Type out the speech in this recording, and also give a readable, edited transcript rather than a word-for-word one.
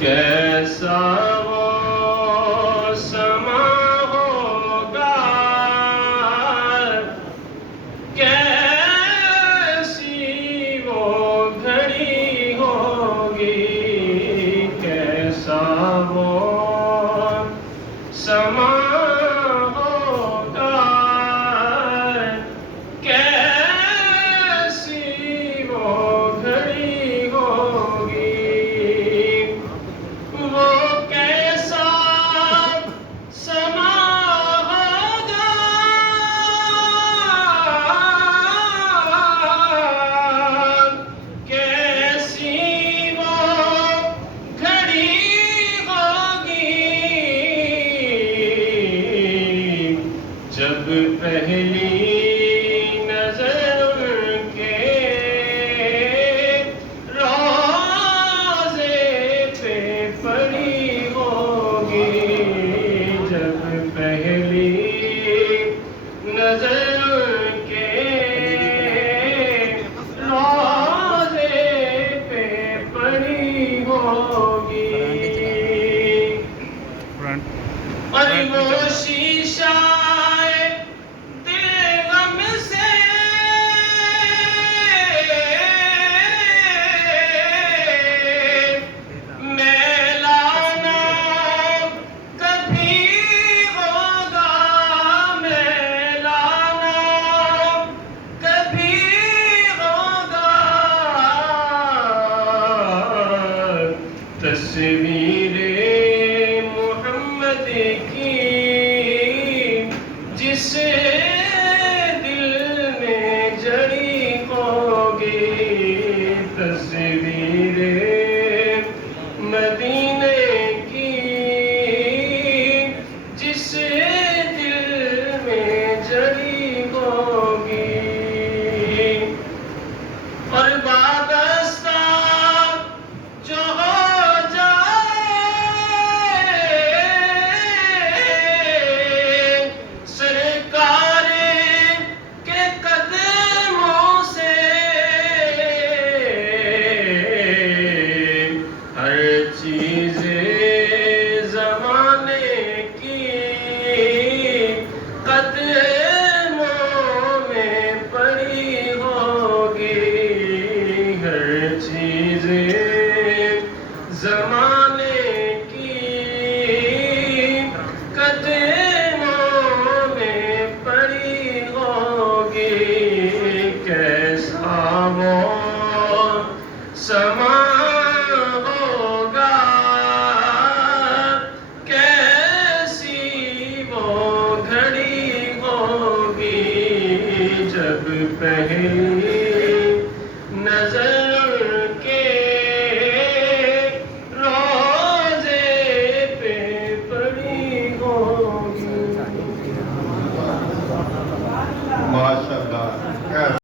کیسا وہ سما ہوگا، کیسی وہ گھڑی ہوگی، کیسا وہ سما ہوگا، کیسی وہ گھڑی ہوگی، وہ کیسا سما ہوگا، کیسی وہ گھڑی ہوگی، جب پہلی نظر ان کے روضے پہ پڑی ہوگی، جب پہلی نظر ان کے روضے پہ پڑی ہوگی، اور وہ شیشہ تصویر محمد کی جس دل میں جڑی ہوگی، تصویر مدینے کی جس دل میں جڑی ہوگی، اور وابستہ جو زمانے کی قدموں میں پڑی ہوگی، کیسا وہ سما ہوگا، کیسی وہ گھڑی ہوگی، جب پہلی نظر